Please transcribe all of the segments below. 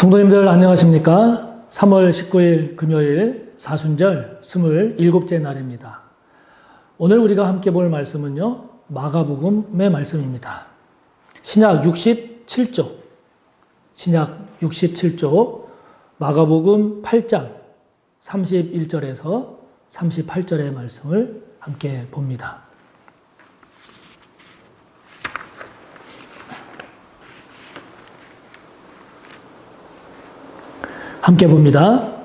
성도님들 안녕하십니까? 3월 19일 금요일 사순절 27째 날입니다. 오늘 우리가 함께 볼 말씀은요, 마가복음의 말씀입니다. 신약 67쪽 마가복음 8장 31절에서 38절의 말씀을 함께 봅니다. 함께 봅니다.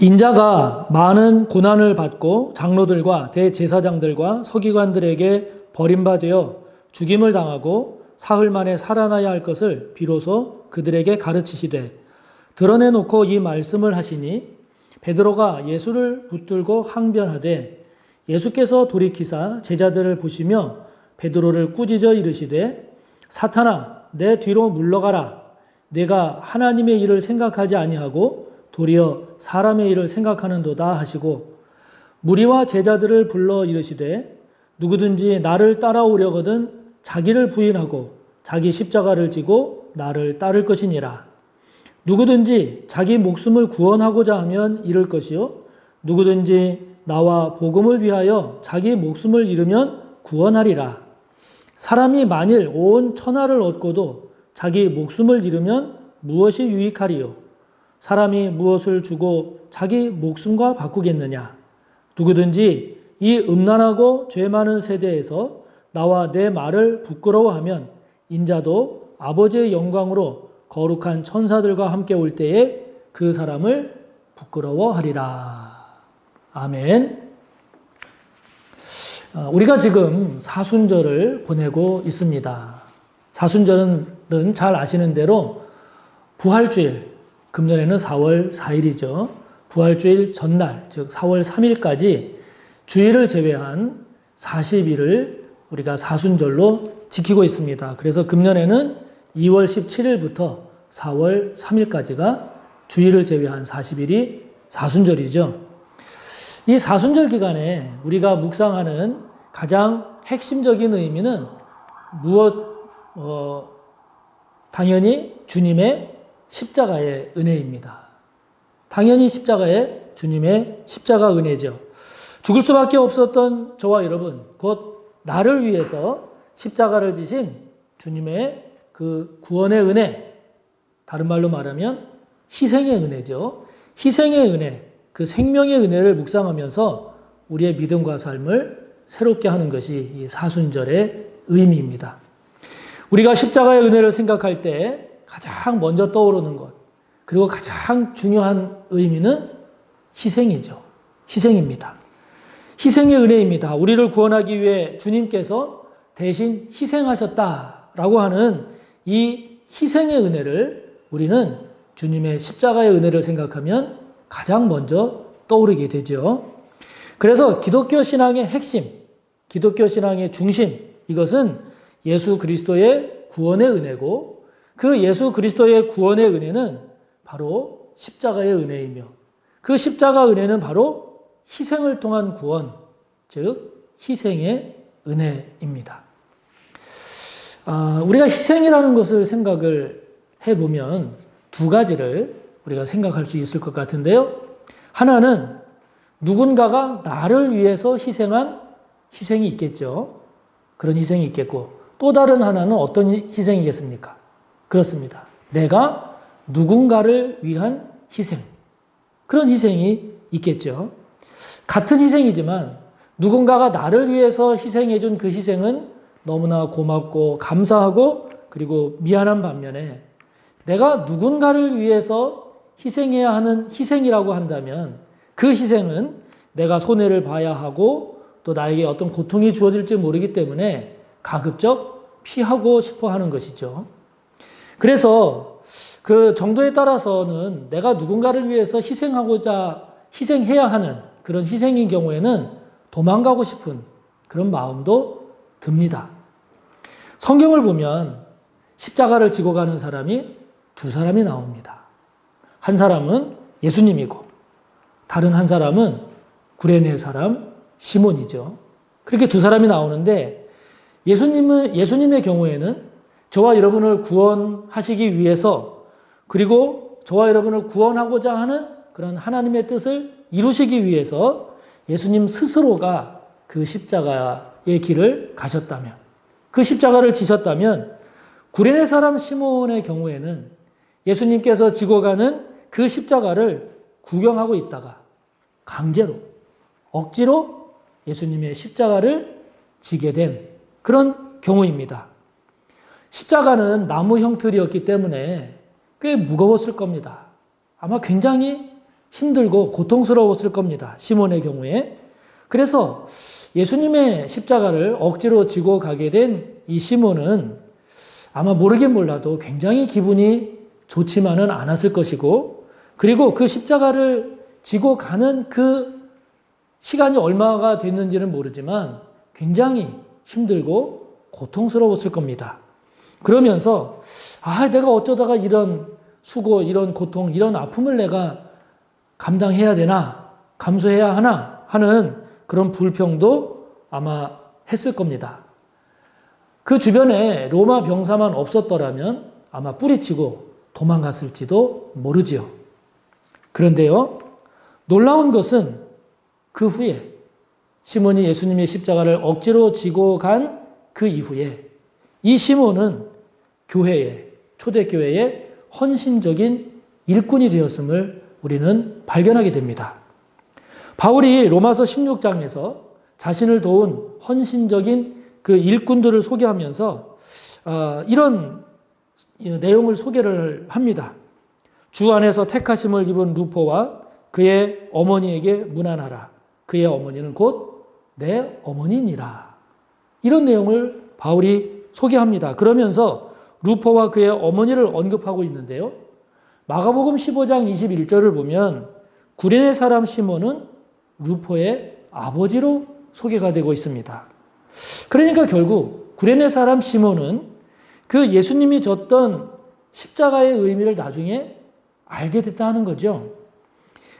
인자가 많은 고난을 받고 장로들과 대제사장들과 서기관들에게 버림받아 죽임을 당하고 사흘 만에 살아나야 할 것을 비로소 그들에게 가르치시되 드러내놓고 이 말씀을 하시니 베드로가 예수를 붙들고 항변하되 예수께서 돌이키사 제자들을 보시며 베드로를 꾸짖어 이르시되 사탄아 내 뒤로 물러가라. 내가 하나님의 일을 생각하지 아니하고 도리어 사람의 일을 생각하는도다 하시고 무리와 제자들을 불러 이르시되 누구든지 나를 따라오려거든 자기를 부인하고 자기 십자가를 지고 나를 따를 것이니라. 누구든지 자기 목숨을 구원하고자 하면 잃을 것이요 누구든지 나와 복음을 위하여 자기 목숨을 잃으면 구원하리라. 사람이 만일 온 천하를 얻고도 자기 목숨을 잃으면 무엇이 유익하리요? 사람이 무엇을 주고 자기 목숨과 바꾸겠느냐? 누구든지 이 음란하고 죄 많은 세대에서 나와 내 말을 부끄러워하면 인자도 아버지의 영광으로 거룩한 천사들과 함께 올 때에 그 사람을 부끄러워하리라. 아멘. 우리가 지금 사순절을 보내고 있습니다. 사순절은 잘 아시는 대로 부활주일, 금년에는 4월 4일이죠. 부활주일 전날, 즉 4월 3일까지 주일을 제외한 40일을 우리가 사순절로 지키고 있습니다. 그래서 금년에는 2월 17일부터 4월 3일까지가 주일을 제외한 40일이 사순절이죠. 이 사순절 기간에 우리가 묵상하는 가장 핵심적인 의미는 당연히 주님의 십자가의 은혜입니다. 당연히 주님의 십자가 은혜죠. 죽을 수밖에 없었던 저와 여러분, 곧 나를 위해서 십자가를 지신 주님의 그 구원의 은혜, 다른 말로 말하면 희생의 은혜죠. 희생의 은혜, 그 생명의 은혜를 묵상하면서 우리의 믿음과 삶을 새롭게 하는 것이 이 사순절의 의미입니다. 우리가 십자가의 은혜를 생각할 때 가장 먼저 떠오르는 것, 그리고 가장 중요한 의미는 희생이죠. 희생입니다. 희생의 은혜입니다. 우리를 구원하기 위해 주님께서 대신 희생하셨다라고 하는 이 희생의 은혜를 우리는 주님의 십자가의 은혜를 생각하면 가장 먼저 떠오르게 되죠. 그래서 기독교 신앙의 핵심, 기독교 신앙의 중심, 이것은 예수 그리스도의 구원의 은혜고 그 예수 그리스도의 구원의 은혜는 바로 십자가의 은혜이며 그 십자가 은혜는 바로 희생을 통한 구원, 즉 희생의 은혜입니다. 우리가 희생이라는 것을 생각을 해보면 두 가지를 우리가 생각할 수 있을 것 같은데요. 하나는 누군가가 나를 위해서 희생한 희생이 있겠죠. 그런 희생이 있겠고 또 다른 하나는 어떤 희생이겠습니까? 그렇습니다. 내가 누군가를 위한 희생. 그런 희생이 있겠죠. 같은 희생이지만 누군가가 나를 위해서 희생해준 그 희생은 너무나 고맙고 감사하고 그리고 미안한 반면에 내가 누군가를 위해서 희생해야 하는 희생이라고 한다면 그 희생은 내가 손해를 봐야 하고 또 나에게 어떤 고통이 주어질지 모르기 때문에 가급적 피하고 싶어 하는 것이죠. 그래서 그 정도에 따라서는 내가 누군가를 위해서 희생해야 하는 그런 희생인 경우에는 도망가고 싶은 그런 마음도 듭니다. 성경을 보면 십자가를 지고 가는 사람이 두 사람이 나옵니다. 한 사람은 예수님이고 다른 한 사람은 구레네 사람 시몬이죠. 그렇게 두 사람이 나오는데 예수님의 경우에는 저와 여러분을 구원하시기 위해서 그리고 저와 여러분을 구원하고자 하는 그런 하나님의 뜻을 이루시기 위해서 예수님 스스로가 그 십자가의 길을 가셨다면, 그 십자가를 지셨다면, 구레네 사람 시몬의 경우에는 예수님께서 지고 가는 그 십자가를 구경하고 있다가 강제로, 억지로 예수님의 십자가를 지게 된 그런 경우입니다. 십자가는 나무 형틀이었기 때문에 꽤 무거웠을 겁니다. 아마 굉장히 힘들고 고통스러웠을 겁니다. 시몬의 경우에. 그래서 예수님의 십자가를 억지로 지고 가게 된 이 시몬은 아마 모르긴 몰라도 굉장히 기분이 좋지만은 않았을 것이고, 그리고 그 십자가를 지고 가는 그 시간이 얼마가 됐는지는 모르지만 굉장히 힘들고 고통스러웠을 겁니다. 그러면서 내가 어쩌다가 이런 수고, 이런 고통, 이런 아픔을 내가 감당해야 되나, 감수해야 하나 하는 그런 불평도 아마 했을 겁니다. 그 주변에 로마 병사만 없었더라면 아마 뿌리치고 도망갔을지도 모르지요. 그런데요, 놀라운 것은 그 후에 시몬이 예수님의 십자가를 억지로 지고 간 그 이후에 이 시몬은 초대교회의 헌신적인 일꾼이 되었음을 우리는 발견하게 됩니다. 바울이 로마서 16장에서 자신을 도운 헌신적인 그 일꾼들을 소개하면서 이런 내용을 소개를 합니다. 주 안에서 택하심을 입은 루포와 그의 어머니에게 문안하라. 그의 어머니는 곧 내 어머니니라. 이런 내용을 바울이 소개합니다. 그러면서 루포와 그의 어머니를 언급하고 있는데요. 마가복음 15장 21절을 보면 구레네 사람 시몬은 루포의 아버지로 소개가 되고 있습니다. 그러니까 결국 구레네 사람 시몬은 그 예수님이 졌던 십자가의 의미를 나중에 알게 됐다 하는 거죠.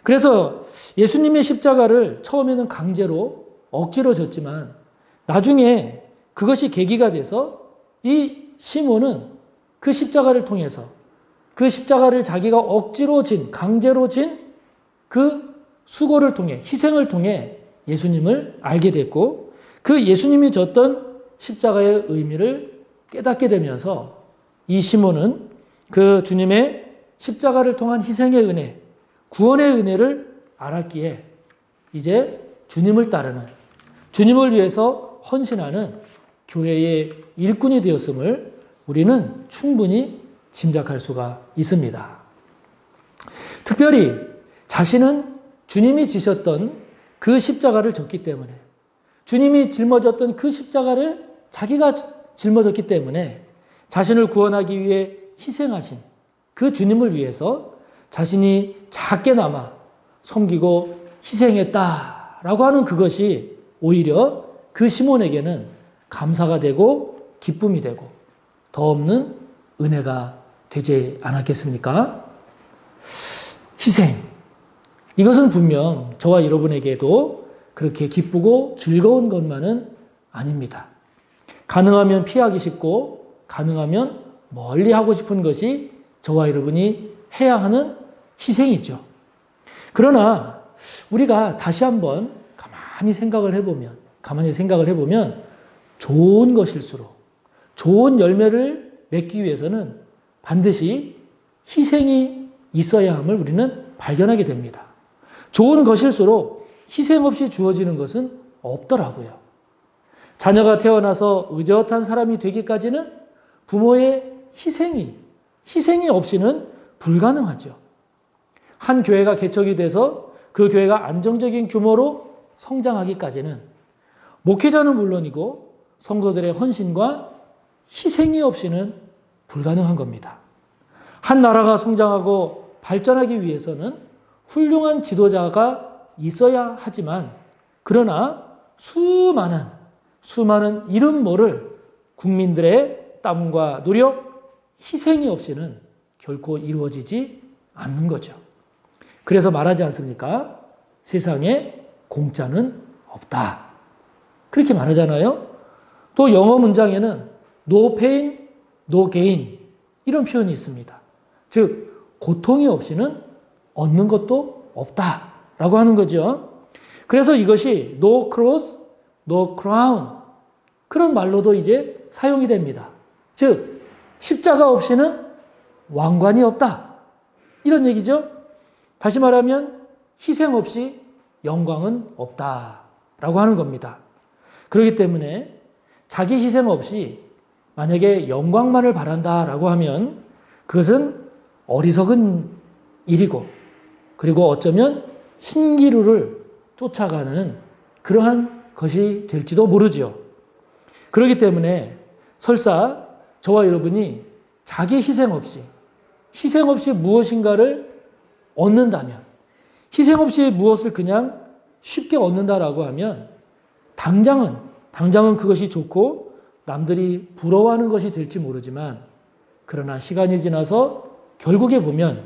그래서 예수님의 십자가를 처음에는 강제로 억지로 졌지만 나중에 그것이 계기가 돼서 이 시몬은 그 십자가를 통해서 그 십자가를 자기가 억지로 강제로 진 그 수고를 통해, 희생을 통해 예수님을 알게 됐고, 그 예수님이 졌던 십자가의 의미를 깨닫게 되면서 이 시몬은 그 주님의 십자가를 통한 희생의 은혜, 구원의 은혜를 알았기에 이제 주님을 따르는, 주님을 위해서 헌신하는 교회의 일꾼이 되었음을 우리는 충분히 짐작할 수가 있습니다. 특별히 자신은 주님이 지셨던 그 십자가를 졌기 때문에, 주님이 짊어졌던 그 십자가를 자기가 짊어졌기 때문에 자신을 구원하기 위해 희생하신 그 주님을 위해서 자신이 작게나마 섬기고 희생했다라고 하는 그것이 오히려 그 시몬에게는 감사가 되고 기쁨이 되고 더 없는 은혜가 되지 않았겠습니까? 희생. 이것은 분명 저와 여러분에게도 그렇게 기쁘고 즐거운 것만은 아닙니다. 가능하면 피하기 쉽고 가능하면 멀리 하고 싶은 것이 저와 여러분이 해야 하는 희생이죠. 그러나 우리가 다시 한번 가만히 생각을 해보면 좋은 것일수록 좋은 열매를 맺기 위해서는 반드시 희생이 있어야 함을 우리는 발견하게 됩니다. 좋은 것일수록 희생 없이 주어지는 것은 없더라고요. 자녀가 태어나서 의젓한 사람이 되기까지는 부모의 희생이 없이는 불가능하죠. 한 교회가 개척이 돼서 그 교회가 안정적인 규모로 성장하기까지는 목회자는 물론이고 성도들의 헌신과 희생이 없이는 불가능한 겁니다. 한 나라가 성장하고 발전하기 위해서는 훌륭한 지도자가 있어야 하지만, 그러나 수많은 이름 모를 국민들의 땀과 노력, 희생이 없이는 결코 이루어지지 않는 거죠. 그래서 말하지 않습니까? 세상에 공짜는 없다. 그렇게 말하잖아요. 또 영어 문장에는 no pain, no gain 이런 표현이 있습니다. 즉 고통이 없이는 얻는 것도 없다라고 하는 거죠. 그래서 이것이 no cross, no crown 그런 말로도 이제 사용이 됩니다. 즉 십자가 없이는 왕관이 없다. 이런 얘기죠. 다시 말하면 희생 없이 영광은 없다라고 하는 겁니다. 그렇기 때문에 자기 희생 없이 만약에 영광만을 바란다라고 하면 그것은 어리석은 일이고 그리고 어쩌면 신기루를 쫓아가는 그러한 것이 될지도 모르죠. 그렇기 때문에 설사 저와 여러분이 자기 희생 없이 무엇인가를 얻는다면 희생 없이 무엇을 그냥 쉽게 얻는다라고 하면 당장은 그것이 좋고 남들이 부러워하는 것이 될지 모르지만 그러나 시간이 지나서 결국에 보면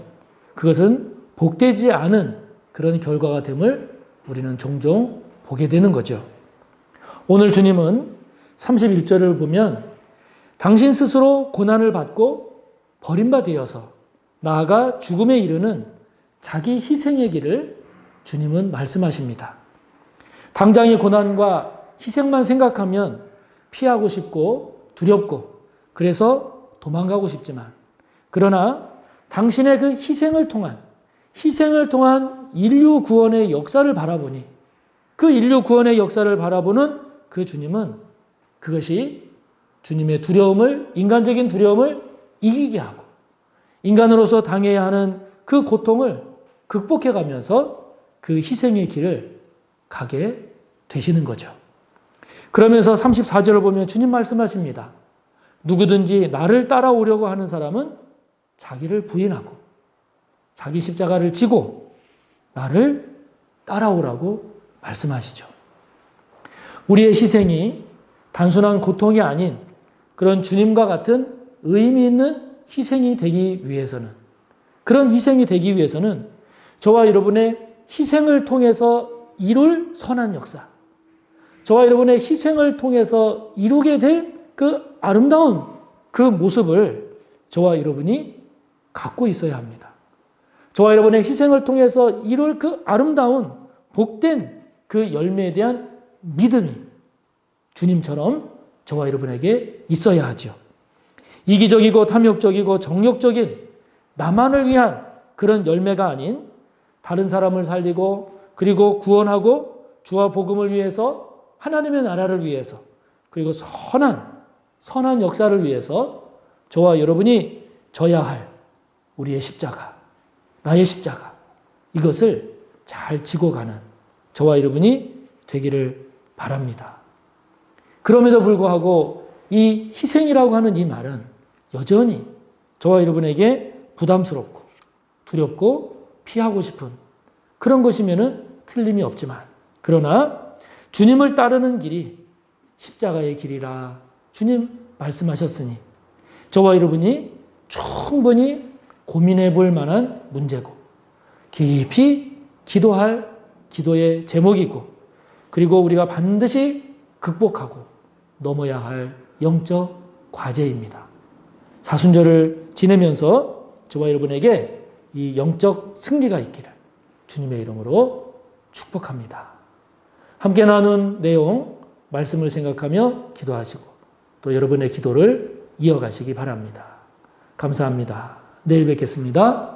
그것은 복되지 않은 그런 결과가 됨을 우리는 종종 보게 되는 거죠. 오늘 주님은 31절을 보면 당신 스스로 고난을 받고 버림받아서 나아가 죽음에 이르는 자기 희생의 길을 주님은 말씀하십니다. 당장의 고난과 희생만 생각하면 피하고 싶고 두렵고 그래서 도망가고 싶지만 그러나 당신의 그 희생을 통한 인류 구원의 역사를 바라보니 그 인류 구원의 역사를 바라보는 그 주님은 그것이 주님의 인간적인 두려움을 이기게 하고 인간으로서 당해야 하는 그 고통을 극복해 가면서 그 희생의 길을 가게 되시는 거죠. 그러면서 34절을 보면 주님 말씀하십니다. 누구든지 나를 따라오려고 하는 사람은 자기를 부인하고 자기 십자가를 지고 나를 따라오라고 말씀하시죠. 우리의 희생이 단순한 고통이 아닌 그런 주님과 같은 의미 있는 희생이 되기 위해서는 그런 희생이 되기 위해서는 저와 여러분의 희생을 통해서 이룰 선한 역사 저와 여러분의 희생을 통해서 이루게 될 그 아름다운 그 모습을 저와 여러분이 갖고 있어야 합니다. 저와 여러분의 희생을 통해서 이룰 그 아름다운 복된 그 열매에 대한 믿음이 주님처럼 저와 여러분에게 있어야 하죠. 이기적이고 탐욕적이고 정욕적인 나만을 위한 그런 열매가 아닌 다른 사람을 살리고 그리고 구원하고 주와 복음을 위해서 하나님의 나라를 위해서 그리고 선한 역사를 위해서 저와 여러분이 져야 할 우리의 십자가, 나의 십자가 이것을 잘 지고 가는 저와 여러분이 되기를 바랍니다. 그럼에도 불구하고 이 희생이라고 하는 이 말은 여전히 저와 여러분에게 부담스럽고 두렵고 피하고 싶은 그런 것이면은 틀림이 없지만 그러나 주님을 따르는 길이 십자가의 길이라 주님 말씀하셨으니 저와 여러분이 충분히 고민해 볼 만한 문제고 깊이 기도할 기도의 제목이고 그리고 우리가 반드시 극복하고 넘어야 할 영적 과제입니다. 사순절을 지내면서 저와 여러분에게 이 영적 승리가 있기를 주님의 이름으로 축복합니다. 함께 나눈 내용 말씀을 생각하며 기도하시고 또 여러분의 기도를 이어가시기 바랍니다. 감사합니다. 내일 뵙겠습니다.